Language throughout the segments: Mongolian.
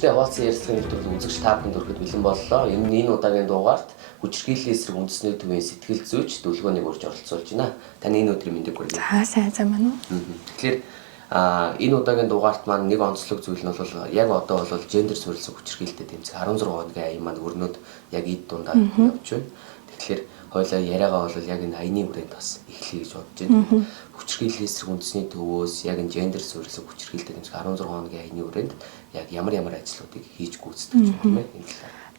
Өнөөдртэй хуваалцсан ярилцлагын нэвтрүүлэг үзэгч та бүхэнд хүрэхэд бэлэн боллоо. Энэ удаагийн дугаарт хүчирхийллийн эсрэг үндэсний төвийн сэтгэл зүйч Дүлгөөнийг урьж оролцуулж байна. Таны энэ өдрийн мэндийг хүргэе. Сайн байна уу? Тэгэхээр энэ удаагийн дугаарт маань нэг онцлог зүйл нь бол яг одоо бол гендер суурилсан хүчирхийлэлтэй тэмцэх 16 хоногийн аян маань өрнөд яг эд дундаа явж байна. Тэгэхээр хойлоо яриагаа бол яг энэ аяны хүрээнд бас эхлэе гэж бодож байна. Хүчирхийллийн эсрэг үндэсний төвөөс яг энэ гендер суурилсан хүчирхийлэлтэй тэмцэх 16 хоногийн аяны хүрээнд яг ямар ажлуудыг хийж гүйцэтгэж байна тийм ээ.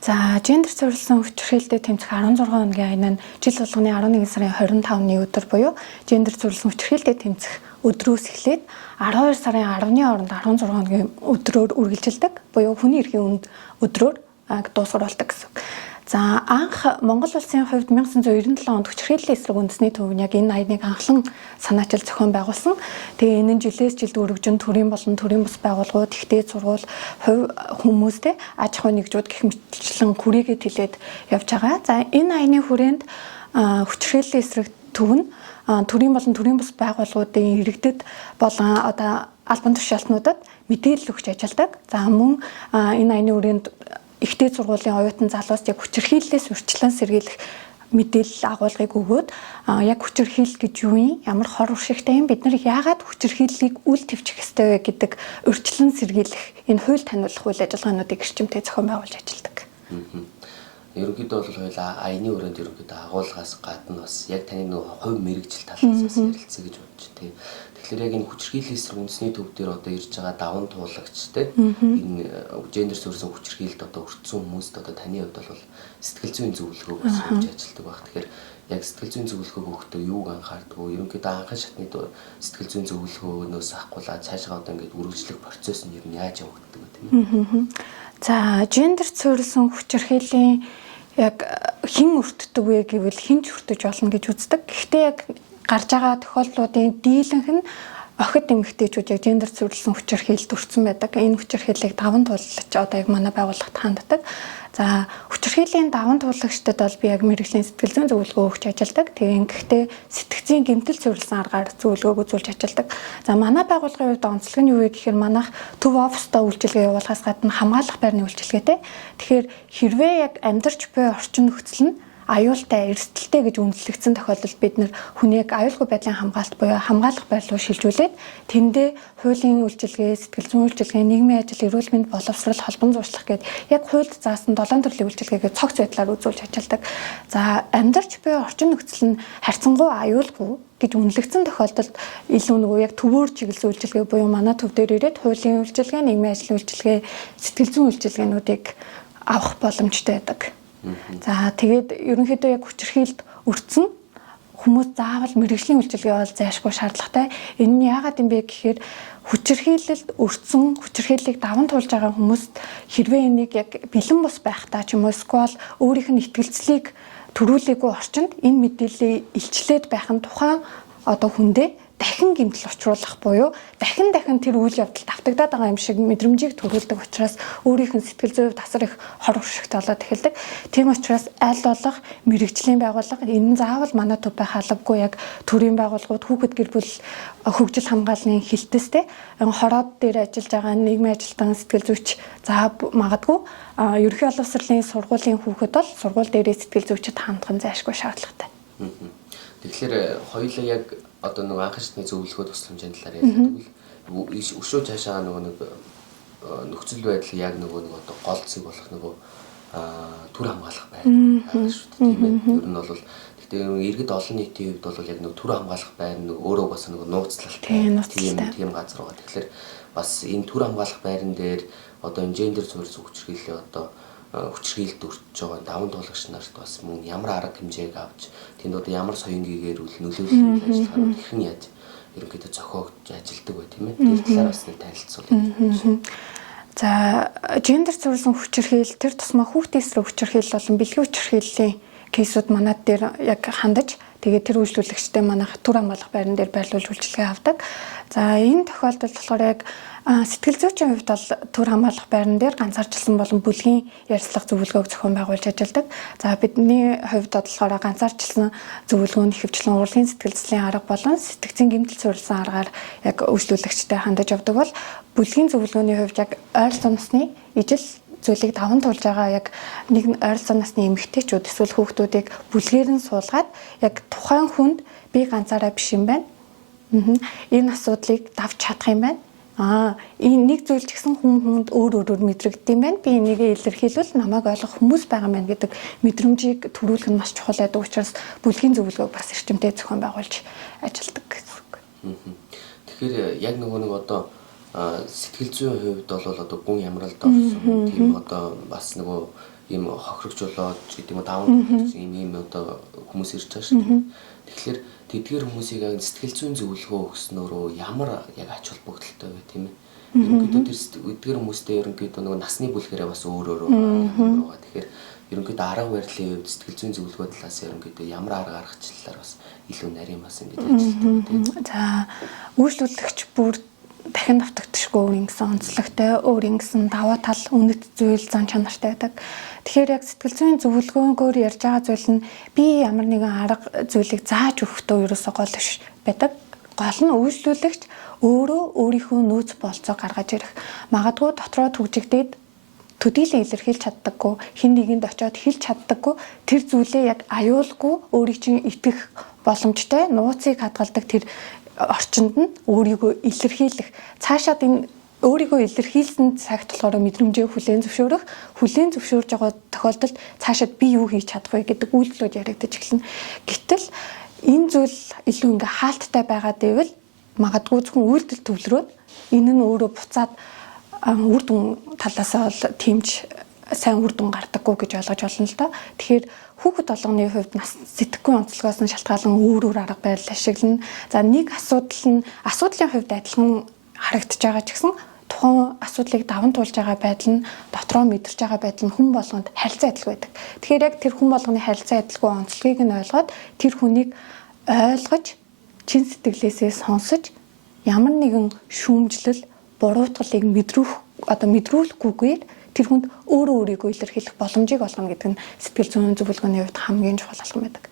За, гендер суурилсан хүчирхийлэлтэй тэмцэх 16 хоногийн аян нь жил болгоны 11 сарын 25-ны өдөр буюу гендер суурилсан хүчирхийлэлтэй тэмцэх өдрөөс эхлээд 12 сарын 10-ны хооронд 16 хоногийн өдрөөр үргэлжилдэг буюу хүний эрхийн өдрөөр дуусгаруулдаг гэсэн. За, анх Монгол улсын хувьд 1997 онд хүчирхийллийн эсрэг үндэсний төв нь яг энэ аяныг анхлан санаачил зохион байгуулсан. Тэгээ энэ нь жилээс жилд өргөжин төрийн болон төрийн бус байгууллагууд, ихтэй сургууль, хувь хүмүүстэй аж ахуй нэгжүүд гэх мэтчлэн хүрээгээ тэлээд явж байгаа. За, энэ аяны хүрээнд хүчирхийллийн эсрэг төв нь төрийн болон төрийн бус байгууллагуудын иргэдэд болон одоо албан тушаалтнуудад мэдээлэл өгч ажилладаг. За, мөн энэ аяны хүрээнд ихтэй сургуулийн оюутан залуус яг хүчирхийллээс урьдчилан сэргийлэх мэдээлэл агуулгыг өгөөд яг хүчирхийлэл гэж юу юм? Ямар хор уршигтай юм? Бид нар яагаад хүчирхийллийг үл твчих ёстой вэ гэдэг урьдчилан сэргийлэх энэ хууль таниулах үйл ажиллагаануудыг эрчимтэй зохион байгуулж ажилладаг. Ерөнхийдөө бол хоёулаа аяны өрөөнд ерөнхийдөө агуулгаас гадна бас яг таны нөгөө хувь мэрэгжил талаас бас ярилцъя гэж бодож тийм. Тэгэхээр яг энэ хүчирхийллийн эсрэг үндэсний төв дээр одоо ирж байгаа даван туулагч тийм энэ гендер суурилсан хүчирхийлэлд одоо өртсөн хүмүүст одоо таны хувьд бол сэтгэл зүйн зөвлөгөө бас өгч ажилладаг баг. Тэгэхээр яг сэтгэл зүйн зөвлөгөө өгөхдөө юуг анхаардаг вэ? Ерөнхийдөө анхан шатны сэтгэл зүйн зөвлөгөөнөөс авахгүйла цаашаа одоо ингээд үргэлжлэх процесс нь ер нь яаж явагддаг вэ тийм. За, гендер суурилсан хүчирхийллийн яг хэн өртдөг вэ гэвэл хэн ч өртөж болно гэж үздэг. Гэхдээ яг гарч байгаа тохиолдлуудын дийлэнх нь охид эмэгтэйчүүд яг гендер суурилсан хүчирхийлэлд өртсөн байдаг. Энэ хүчирхийллийг даван туулагч одоо яг манай байгууллагт ханддаг. За, хүчирхийллийн даван туулагчдад бол би яг мэрэгжлийн сэтгэл зүйн зөвлөгөө өгч ажилладаг. Тэгээ гэхдээ сэтгцийн гэмтэл суурилсан аргаар зөвлөгөөг үзүүлж ажилладаг. За, манай байгууллагын хувьд онцлог нь юу вэ гэхээр манайх төв оффистоо үйлчилгээ явуулахаас гадна хамгаалах байрны үйлчилгээтэй. Тэгэхээр хэрвээ яг амьдарч буй орчин нөхцөл нь аюултай, эрсдэлтэй гэж үнэлэгдсэн тохиолдолд бид нэр хүнийг аюулгүй байдлын хамгаалалт буюу хамгаалах байр руу шилжүүлээд тэндээ хуулийн үйлчилгээ, сэтгэл зүйн үйлчилгээ, нийгмийн ажил, эрүүл мэнд, боловсрол, холбон зуршлах гэд яг хуульд заасан 7 төрлийн үйлчилгээгээ цогц байдлаар үзүүлж ажилладаг. За, амьдарч буй орчин нөхцөл нь харьцангуй аюулгүй гэж үнэлэгдсэн тохиолдолд илүү нөгөө яг төвөөр чиглэсэн үйлчилгээ буюу манай төв дээр ирээд хуулийн үйлчилгээ, нийгмийн ажлын үйлчилгээ, сэтгэл зүйн үйлчилгээнүүдийг авах боломжтой байдаг. За, тэгээд ерөнхийдөө яг хүчирхийлэлд өртсөн хүмүүс заавал мэрэгжлийн үйлчилгээ бол зайлшгүй шаардлагатай. Энэ нь яагаад юм бэ гэхээр хүчирхийлэлд өртсөн хүчирхийллийг даван туулж байгаа хүмүүст хэрвээ энийг яг бэлэн бус байхдаа ч юм уу эсвэл өөрийнх нь итгэлцлийг төрүүлээгүй орчинд энэ мэдээллийг илчлээд байх нь тухайн одоо хүндээ дахин гэмтэл учруулах буюу дахин тэр үйл явдалд автагдаад байгаа юм шиг мэдрэмжийг төрүүлдэг учраас өөрийнх нь сэтгэл зүйн тасар их хор уршигт болоод эхэлдэг. Тийм учраас аль болох мэрэгжлийн байгууллага энэ заавал манай төв байх албагүй яг төрийн байгууллагууд хүүхэд гэр бүл хөгжил хамгааллын хилтэстэй хороод дээр ажиллаж байгаа нийгмийн ажилтан сэтгэл зүйч за магадгүй ерөнхий боловсролын сургуулийн хүүхэд бол сургууль дээрээ сэтгэл зүйчэд хандах нь зайлшгүй шаардлагатай. Тэгэхээр хоёулаа яг одоо нэг анхан шатны зөвлөгөө тусламжийн талаар ярьдаг бол өшөө цаашаа нэг нөхцөл байдал яг нөгөө одоо гол зэг болох нөгөө төр хамгаалах байр шүү дээ тийм ээ. Ер нь бол гэхдээ иргэд олон нийтийн хувьд бол яг нөгөө төр хамгаалах байр нөгөө өөрөө бас нөгөө нууцлалтай тийм газар байгаа. Тэгэхээр бас энэ төр хамгаалах байран дээр одоо энэ гендер суурилсан хүчирхийлэл одоо хүчирхийлэлд өртөж байгаа даван туулагч нарт бас мөн ямар арга хэмжээг авч тэнд одоо ямар соёнгийн нөлөөлөл ажиллагаа хэрхэн яаж ерөнхийдөө зохиогдож ажилладаг вэ тийм ээ. Тэр талаар бас нэг танилцуулъя. За, гендер суурилсан хүчирхийлэл тэр тусмаа хүүхдийн эсрэг хүчирхийлэл болон бэлгийн хүчирхийллийн кейсүүд манад дээр яг хандаж тэгээд тэр үйлчлүүлэгчтэй манайх түр хамгаалах байран дээр байрлуулж үйлчилгээ авдаг. За энэ тохиолдолд болохоор яг сэтгэл зүйчийн хувьд бол түр хамгаалах байран дээр ганцаарчилсан болон бүлгийн ярилцлага зөвлөгөөг зохион байгуулж ажилладаг. За бидний хувьд болохоор ганцаарчилсан зөвлөгөөний ихэвчлэн урлагийн сэтгэл зүйн арга болон сэтгцийн гэмтэл суурилсан аргаар яг үйлчлүүлэгчтэй хандаж явдаг бол бүлгийн зөвлөгөөний хувьд яг ойролцоо насны ижил зүйлийг даван туулж байгаа яг нэг ойролцоо насны эмэгтэйчүүд эсвэл хүүхдүүдийг бүлгээр нь суулгаад яг тухайн хүнд би ганцаараа биш юм байна. Энэ асуудлыг давж чадах юм байна. Энэ нэг зүйл ч гэсэн хүнд өөр мэдрэгддэг юм байна. Би энийг илэрхийлвэл намайг ойлгох хүмүүс байгаа юм байна гэдэг мэдрэмжийг төрүүлэх нь маш чухал байдаг учраас бүлгийн зөвлөгөөг бас эрчимтэй зохион байгуулж ажилладаг гэсэн үг. Тэгэхээр яг нэг одоо сэтгэл зүйн хувьд бол одоо гүн ямралд орсон тийм одоо бас нөгөө ийм хохирогжуулаад гэдэг юм даван ийм одоо хүмүүс ирж байгаа шүү дээ. Тэгэхээр тэдгээр хүмүүсийг яг сэтгэл зүйн зөвлөгөө өгснөөрөө ямар яг ач холбогдолтой вэ тийм ээ. Ерөнхийдөө эдгээр хүмүүстэй ерөнхийдөө нөгөө насны бүлгэрээ бас өөр байгаа. Тэгэхээр ерөнхийдөө арга барилын хувьд сэтгэл зүйн зөвлөгөө талаас ерөнхийдөө ямар арга аргачлалаар бас илүү нарийн бас ингэж ажилладаг тийм. За үйлчлүүлэгч бүр дахин давтагдчихгүй өөр ингэсэн онцлогтой, өөр ингэсэн даваа тал үнэт зүйл зан чанартай байдаг. Тэгэхээр яг сэтгэл зүйн зөвлөгөөгөөр ярьж байгаа зүйл нь би ямар нэгэн арга зүйлийг зааж өгөхдөө ерөөсөө гол биш байдаг. Гол нь үйлчлүүлэгч өөрөө өөрийнхөө нөөц болцоо гаргаж ирэх. Магадгүй дотроо түгжигдээд төдийлөн илэрхийлж чаддаггүй, хэн нэгэнд очиод хэлж чаддаггүй тэр зүйлээ яг аюулгүй өөрийг чинь итгэх боломжтой нууцыг хадгалдаг тэр орчинд нь өөрийгөө илэрхийлэх цаашаад энэ өөрийгөө илэрхийлсэн цагт болохоор мэдрэмжээ хүлээн зөвшөөрж байгаа тохиолдолд цаашаад би юу хийж чадах вэ гэдэг үйлдэлүүд яригдаж эхэлнэ. Гэтэл энэ зүйл илүү ингээ хаалттай байгаа дэвэл магадгүй зөвхөн үйлдэл төвлөрөөд энэ нь өөрөө буцаад үр дүн талаасаа бол тэмж сайн үр дүн гардаггүй гэж ойлгож байна л да. Тэгэхээр хүүхэд болгоны хувьд нас сэтгэхгүй онцлогоос нь шалтгаалan өөр арга барил ашиглана. За нэг асуудлын хувьд адилхан харагдаж байгаа ч гэсэн тухайн асуудлыг даван туулж байгаа байдал нь дотроо мэдэрч байгаа байдал нь хүн болгонд харилцаа адилгүй байдаг. Тэгэхээр яг тэр хүн болгоны харилцаа адилгүй онцлогийг нь ойлгоод тэр хүнийг ойлгож чин сэтгэлээсээ сонсож ямар нэгэн шүүмжлэл буруутгалыг мэдрүүлэхгүйгээр тэр хүнд өөрөө өөрийгөө илэрхийлэх боломжийг олгоно гэдэг нь сэтгэл зүйн зөвлөгөөний хувьд хамгийн чухал алхам байдаг.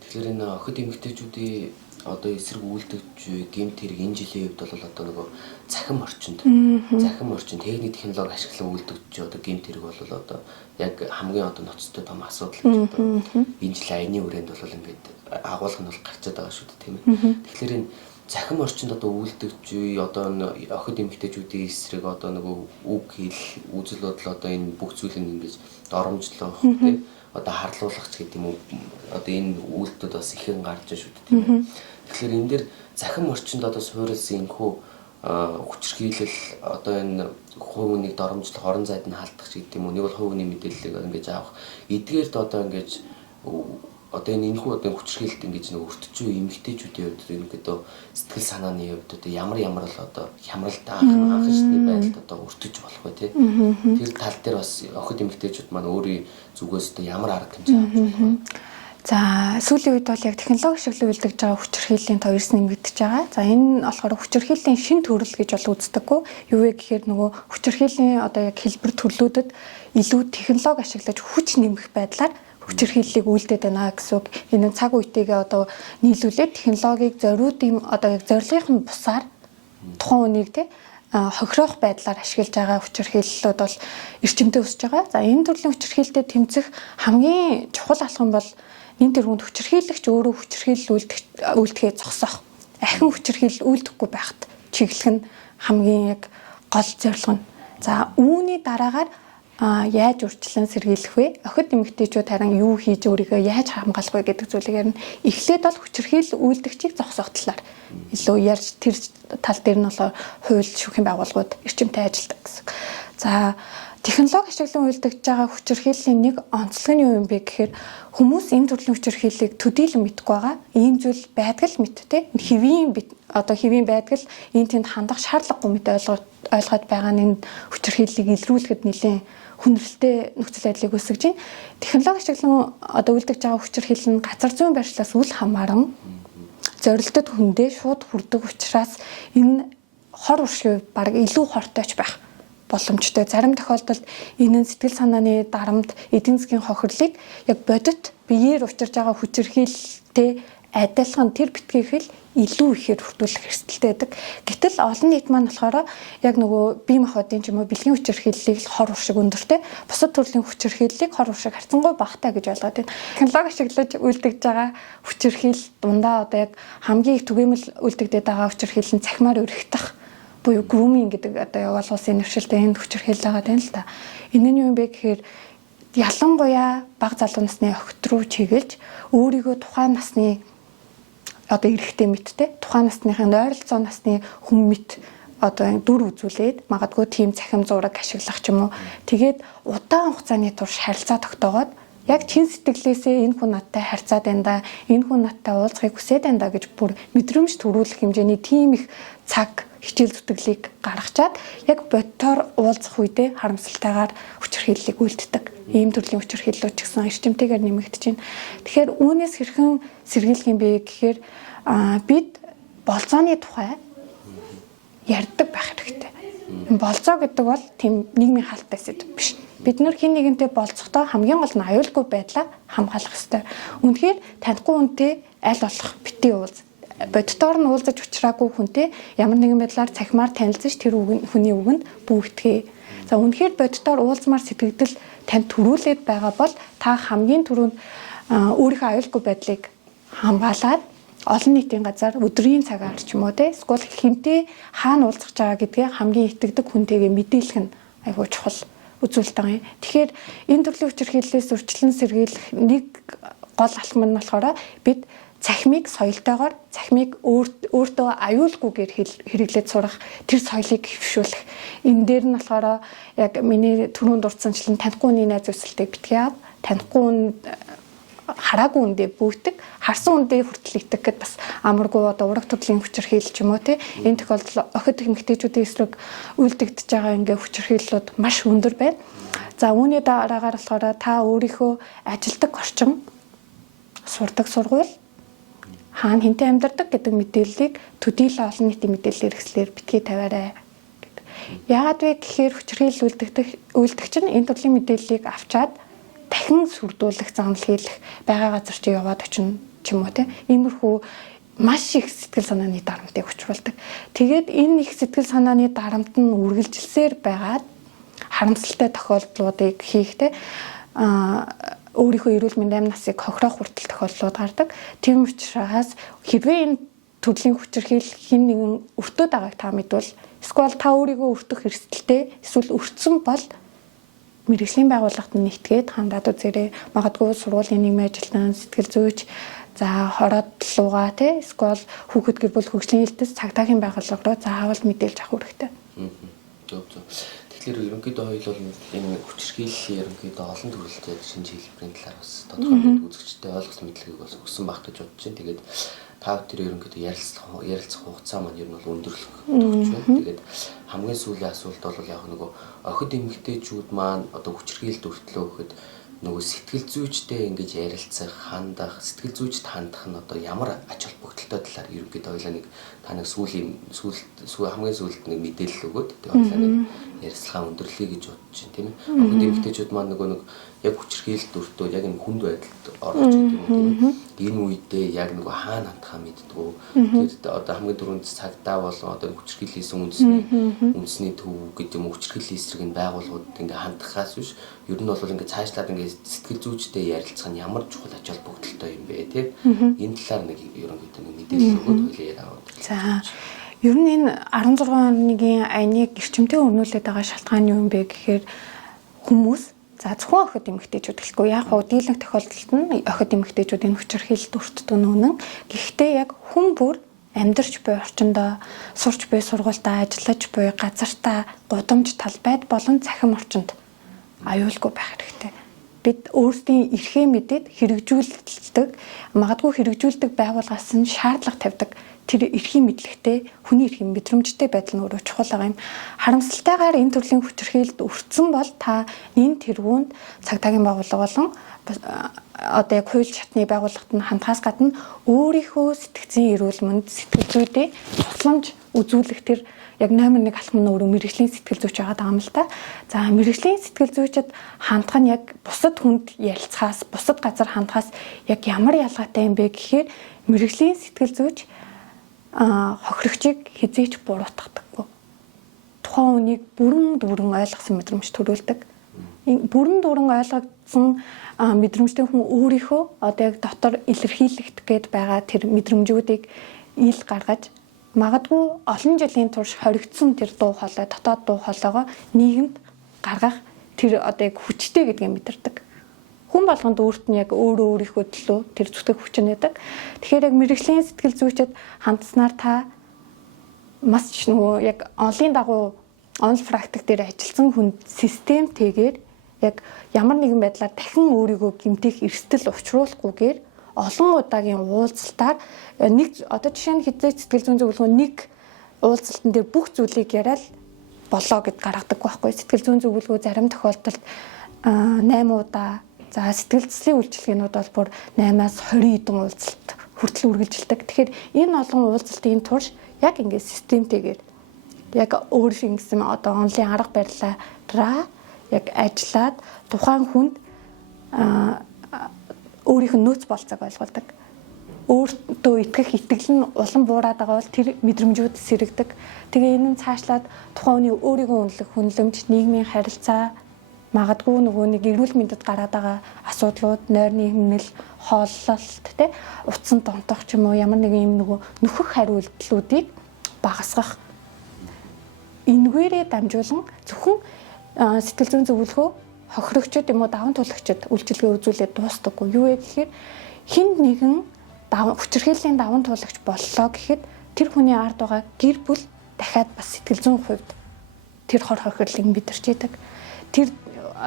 Тэгэхээр энэ охид эмэгтэйчүүдийн одоо эсрэг үйлдэгч гэмт хэрэг энэ жилийн хувьд бол одоо нөгөө захим орчинд техник технологи ашиглан үйлдэгч одоо гэмт хэрэг бол одоо яг хамгийн одоо ноцтой том асуудал гэж одоо энэ жилийн аяны хүрээнд бол ингээд агуулга нь бол гарчаад байгаа шүү дээ тийм ээ. Тэгэхээр энэ захим орчинд одоо үйлдэгч одоо охид эмэгтэйчүүдийн эсрэг одоо нөгөө үг хэл үзэл бодол одоо энэ бүх зүйлийг ингэж доромжлох тийм одоо харлуулах ч гэдэг юм уу одоо энэ үйлдэлүүд бас ихэн гарч байгаа шүү дээ тийм ээ. Тэгэхээр энэ дэр захим орчинд одоо суурилсан энэхүү хүчирхийлэл одоо энэ хувийн доромжлох орон зайд нь халдах ч гэдэг юм уу нэг бол хувийн мэдээллийг ингэж авах эдгээрд одоо ингэж одоо энэхүү одоо хүчирхийлэлт ингэж нэг өртөж эмэгтэйчүүдийн хувьд ерөнхийдөө сэтгэл санааны хувьд одоо ямар л одоо хямралт анх шатны байдалд одоо өртөж болох вэ тий. Тэр тал дээр бас охид эмэгтэйчүүд маань өөрийн зүгээс одоо ямар арга хэмжээ авч болох вэ? За сүүлийн үед бол яг технологи ашиглан үйлдэж байгаа хүчирхийллийн тоо эрс нэмэгдэж байгаа. За энэ нь болохоор хүчирхийллийн шин төрөл гэж бол үздэггүй. Юу вэ гэхээр нөгөө хүчирхийллийн одоо яг хэлбэр төрлүүдэд илүү технологи ашиглаж хүч нэмэх байдлаар хүчирхийллийг үйлдээд байна гэсэн үг. Энэ цаг үетэйгээ одоо нийлүүлээд технологиг зориуд юм одоо яг зорилгын бусаар тухайн үнийг тий хохирох байдлаар ашиглаж байгаа хүчирхийллүүд бол эрчимтэй өсөж байгаа. За энэ төрлийн хүчирхийлэлтэд тэмцэх хамгийн чухал алхам бол энэ төрөнд хүчирхийлэгч өөрөө хүчирхийлэл үйлдэхээ зогсоох. Ахин хүчирхийлэл үйлдэхгүй байхад чиглэх нь хамгийн яг гол зорилго нь. За үүний дараагаар яаж урьдчилан сэргийлэх вэ? Охид эмэгтэйчүүд харин юу хийж өөрийгөө яаж хамгаалах вэ гэдэг зүйлийг ярина. Эхлээд бол хүчирхийлэл үйлдэгчийг зогсоох талаар илүү ярьж тэр тал дээр нь бол хууль шүүхийн байгууллагууд эрчимтэй ажилладаг гэсэн. За технологи ашиглан үйлдэж байгаа хүчирхийллийн нэг онцлог нь юу юм бэ гэхээр хүмүүс энэ төрлийн хүчирхийллийг төдийлөн мэдгүй байгаа. Ийм зүйл байдаг л мэд тэ. Хэвийн байдаг л энэ тэнд хандах шаардлагагүй мэт ойлгоод байгаа нь энэ хүчирхийллийг илрүүлэхэд нэлээд хүндрэлтэй нөхцөл байдлыг үүсгэж байна. Технологи ашиглан одоо үлдэж байгаа хүчирхийлэл нь газар зүйн байршлаас үл хамааран зорилтод хүндээ шууд хүрдэг учраас энэ хор уршиг баг илүү хортой байх боломжтой. Зарим тохиолдолд энэ нь сэтгэл санааны дарамт, эдийн засгийн хохирлыг яг бодит биеэр учирж байгаа хүчирхийлэлтэй адилхан тэр битгий хэл илүү ихээр хүртүүлэх эрсдэлтэй байдаг. Гэтэл олон нийт маань болохоор яг нөгөө бие махбодын ч юм уу бэлгийн хүчирхийллийг л хор уршиг өндөртэй, бусад төрлийн хүчирхийллийг хор уршиг харьцангуй багатай гэж ойлгоод байна. Технологи ашиглаж үлдэж байгаа хүчирхийлэл дундаа одоо яг хамгийн их түгээмэл үлдэгдээд байгаа хүчирхийлэл нь цахимаар өргөх буюу grooming гэдэг одоо явал улсын нэвшилтэй энд хүчирхийлэл байгаа тань л та. Энэ нь юу юм бэ гэхээр ялангуяа бага залуу насны охид руу чиглэж өөрийгөө тухайн насны одоо эрэгтэй мэдтэй тухайн насныхын ойролцоо насны хүн мэд одоо дүр үзүүлээд магадгүй тийм цахим зураг ашиглах ч юм уу. Тэгээд удаан хугацааны турш харилцаа тогтоогоод яг чин сэтгэлээсээ энэ хүн надтай харьцаад байна да, энэ хүн надтай уулзахыг хүсээд байна да гэж бүр мэдрэмж төрүүлэх хэмжээний тийм их цаг хичээл зүтгэлийг гаргачаад яг бодтоор уулзах үедээ харамсалтайгаар хүчирхийллийг үлддэг. Ийм төрлийн хүчирхийллүүд ч гэсэн эрчимтэйгээр нэмэгдэж байна. Тэгэхээр үүнээс хэрхэн сэргийлэх юм бэ гэхээр бид болцооны тухай ярьдаг байх хэрэгтэй. Болцоо гэдэг бол тийм нийгмийн хаалттай сэдв биш. Бид нар хэн нэгэнтэй болцохдоо хамгийн гол нь аюулгүй байдлаа хамгаалах хэрэгтэй. Үнэхээр танихгүй хүнтэй аль болох бити уулз. Боддоор нь уулзаж учраагүй хүнтэй ямар нэгэн байдлаар цахимаар танилцж тэр хүний үгэнд бүэгдэхээ. За үнэхээр боддоор уулзмаар сэтгэгдэл танд төрүүлээд байгаа бол та хамгийн түрүүнд өөрийнхөө аюулгүй байдлыг хамгаалаад олон нийтийн газар өдрийн цагаар ч юм уу те эсвэл хинтээ хаана уулзах байгаа гэдгээ хамгийн итгэдэг хүнтэйгээ мэдээлэх нь айгүй чухал үзүүлэлт байгаа юм. Тэгэхээр энэ төрлийн хүчирхийллээс өрчлөн сэргийлэх нэг гол алхам нь болохоор бид цахимыг соёлтойгоор цахимыг өөртөө аюулгүйгээр хэрэглээд сурах тэр соёлыг хөвшүүлэх. Энэ дээр нь болохоор яг миний түрүүнд дурдсанчлан танихгүй хүний найз өсөлтийг битгий ав. Танихгүй хүн хараагүй үндэ бүйтэг, харсан үндэ хүртэл итгэх гэд бас амаргүй одоо ураг төрлийн хүчирхийлэл ч юм уу те. Энэ тохиолдолд охид эмэгтэйчүүдийн эсрэг үйлдэгдэж байгаа ингээ хүчирхийллүүд маш өндөр байна. За үүний дараагаар болохоор та өөрийнхөө ажилдаг орчин, сурдаг сургууль, хаана хинтээ амьдардаг гэдэг мэдээллийг төдийлөн олон нийтийн мэдээлэл хэрэгслээр битгий тавиарай гэдэг. Яагаад вэ гэхээр хүчирхийлэл үйлдэгч нь энэ төрлийн мэдээллийг авчаад дахин сүрдүүлэх, занал хийлэх байгаа газар чи яваад очино ч юм уу те. Иймэрхүү маш их сэтгэл санааны дарамтыг учруулдаг. Тэгээд энэ их сэтгэл санааны дарамт нь үргэлжилсээр байгаад харамсалтай тохиолдлуудыг хийх те өөрийнхөө эрүүл мэндийн насыг хохирох хүртэл тохиолдлууд гардаг. Тийм учраас хэрвээ энэ төрлийн хүчирхийлэл хин нэгэн өртөөд байгааг та мэдвэл эсвэл та өөрийгөө өртөх эрсдэлтэй эсвэл өртсөн бол мэргэжлийн байгууллагад нэгтгээд хандаад үзээрэй. Магадгүй сургуулийн нийгмийн ажилтан, сэтгэл зүйч, за хороод лугаа те эсвэл хүүхэд гэр бүл хөгжлийн хэлтэс цагдаагийн байгууллага руу заавал мэдээлж авах хэрэгтэй. Зөв. Тэгэхээр ерөнхийдөө хоёул бол энэ хүчирхийллийн ерөнхийдөө олон төрөлтэй шинж хэлбэрийн талаар бас тодорхой мэд үзэгчтэй ойлгох мэдлэгийг бас өгсөн баг гэж бодож байна. Тэгээд та бүхэн ерөнхийдөө ярилцах хугацаа маань ер нь бол өндөрлөх төгсж байна. Тэгээд хамгийн сүүлийн асуулт бол яг нөгөө охид эмэгтэйчүүд маань одоо хүчирхийлэлд өртлөө гэхэд нөгөө сэтгэл зүйчтэй ингэж ярилцах, хандах, сэтгэл зүйчд хандах нь одоо ямар ач холбогдолтой талаар ерөнхийдөө хоёлаа нэг та нэг хамгийн сүүлд нэг мэдээлэл өгөөд тэгээд хоёлаа нэг ярилцлага өндөрлөе гэж бодож байна тийм ээ. Охид эмэгтэйчүүд маань нөгөө нэг яг хүчирхийлэлд өртөө яг энэ хүнд байдалд орж идэг юм тийм ээ. Энэ үедээ яг нөгөө хаана хандхаа мэддэггүй. Тэгээд одоо хамгийн түрүүнд цагдаа болон одоо хүчирхийллийн үндэсний төв гэдэг юм хүчирхийллийн эсрэг энэ байгууллагууд ингээ хандхаас биш ер нь бол ингээ цаашлаад ингээ сэтгэл зүйчтэй ярилцах нь ямар чухал ач холбогдолтой юм бэ тийм энэ талаар нэг ерөнхийдөө нэг мэдээлэл өгөөд хоёлаа яриа. За ер нь энэ 16 оны айныг эрчимтэй өрнүүлээд байгаа шалтгаан юу юм бэ гэхээр хүмүүс за зөвхөн охид эмэгтэйчүүд гэлгүй яг хоо дийлэнх тохиолдолд нь охид эмэгтэйчүүдийн хүчирхийлэлд өртдөг нүнэн гэхдээ яг хүн бүр амьдарч буй орчиндөө сурч буй сургуультаа ажиллаж буй газартаа гудамж талбайд болон цахим орчинд аюулгүй байх хэрэгтэй. бид өөрсдийн эрхээ мэдээд хэрэгжүүлдэг, магадгүй хэрэгжүүлдэг байгууллагаас нь шаардлага тавьдаг. Тэр эрхийн мэдлэгтэй, хүний эрхийн мэдрэмжтэй байдал нь өөрөө чухал байгаа юм. Харамсалтайгаар энэ төрлийн хүчирхийлэлд өртсөн бол та энэ тэргуунд цагдаагийн байгууллага болон одоо яг хууль шатны байгууллагад нь хандхаас гадна өөрийнхөө сэтгцийн эрүүл мэнд сэтгэл зүйдээ тусламж үзүүлэх тэр яг номер 1 алхам нь өөрөө мэрэгжлийн сэтгэл зүйч байгаа юм л та. За мэрэгжлийн сэтгэл зүйчэд хандах нь яг бусад хүнд ярилцахаас, бусад газар хандхаас яг ямар ялгаатай юм бэ гэхээр мэрэгжлийн сэтгэл зүйч хохирогчийг хизээч буруутгадаггүй. Тухайн үнийг бүрэн ойлгосон мэдрэмж төрүүлдэг. Бүрэн ойлгосон мэдрэмжтэй хүн өөрийнхөө одоо яг дотор илэрхийлэгдэх гээд байгаа тэр мэдрэмжүүдийг ил гаргаж магадгүй олон жилийн турш хоригдсон тэр дуу хоолой, дотоод дуу хоолойгоо нийгэмд гаргах тэр одоо яг хүчтэй гэдгийг мэдэрдэг. Хүн болгонд өөрт нь яг өөрийнхөө төлөө тэр зүтгэх хүч нэдэг. Тэгэхээр яг мэрэгжлийн сэтгэл зүйчэд хандсанаар та маш нөгөө яг онлын дагуу онл практик дээр ажилласан хүн системтэйгээр яг ямар нэгэн байдлаар дахин өөрийгөө гэмтэх эрсдэл учруулахгүйгээр олон удаагийн уулзалтаар нэг одоо жишээ нь хизээ сэтгэл зүйн зөвлөгөө нэг уулзалтан дээр бүх зүйлийг яриад болоо гэд гаргадаг байхгүй. Сэтгэл зүйн зөвлөгөө зарим тохиолдолд 8 удаа за сэтгэл зүйн үйлчилгээнүүд бол бүр 8-аас 20 хэдэн уулзалт хүртэл үргэлжилдэг. Тэгэхээр энэ олон уулзалтын турш яг ингээд системтэйгээр яг өөрийн гэсэн одоо онлын арга барилаараа яг ажиллаад тухайн хүнд өөрийнх нь нөөц болцоог ойлгуулдаг. Өөртөө итгэх итгэл нь улам буураад байгаа бол тэр мэдрэмжүүд сэрэгдэг. Тэгээ энэ нь цаашлаад тухайн хүний өөрийгөө үнэлэх хүнлэмж, нийгмийн харилцаа, магадгүй нөгөө нэг эрүүл мэндэд гараад байгаа асуудлууд, нойрны хэмнэл, хооллолт, тэ утсан донтох ч юм уу ямар нэгэн юм нөгөө нөхөх хариултлуудыг багасгах. Энэгээрээ дамжуулан зөвхөн сэтгэл зүйн зөвлөгөө хохирогчд юм уу даван туулагчид үйлчилгээ үзүүлээд дуустдаггүй. Юу вэ гэхээр хинд нэгэн хүчирхийллийн даван туулагч боллоо гэхэд тэр хүний ард байгаа гэр бүл дахиад бас сэтгэл зүйн хувьд тэр хор хохирлыг мэдэрч идэг. Тэр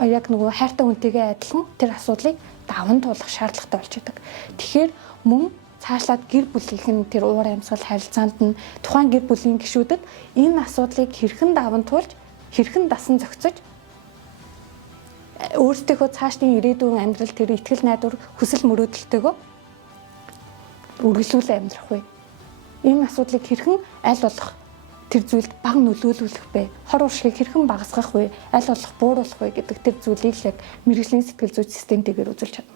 яг нөгөө хайртай хүнтэйгээ адилхан тэр асуудлыг даван туулах шаардлагатай болж идэг. Тэгэхээр мөн цаашлаад гэр бүлийнхэн тэр уур амьсгал харилцаанд нь тухайн гэр бүлийн гишүүдэд энэ асуудлыг хэрхэн даван туулж, хэрхэн дасан зохицож өөрсдийнхөө цаашдын ирээдүйн амьдрал тэр итгэл найдвар хүсэл мөрөөдөлтөөгөө үргэлжлүүлэн амьдрах вэ? Энэ асуудлыг хэрхэн аль болох тэр зүйлд бага нөлөөлөх вэ? Хор уршигыг хэрхэн багасгах вэ? Аль болох бууруулах вэ гэдэг тэр зүйлийг л яг мэрэгжлийн сэтгэл зүйч системтэйгээр үзүүлж чадна.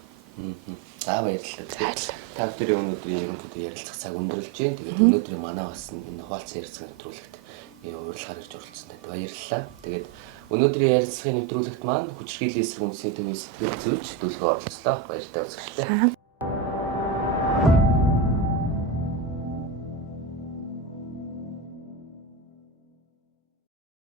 За баярлалаа. Та бүхэн өнөөдөр ерөнхийдөө ярилцах цаг өндөрлөж байна. Тэгээд өнөөдөр манай бас энэ хуваалцсан ярилцсан нэвтрүүлэгт урилгаар ирж оролцсон танд баярлалаа. Тэгээд өнөөдрийн ярилцлагын нэвтрүүлэгт маань хүчирхийллийн эсрэг үндэсний төвийн сэтгэл зүйч төлгөө оролцлоо. Баяртай үзэгчтэй.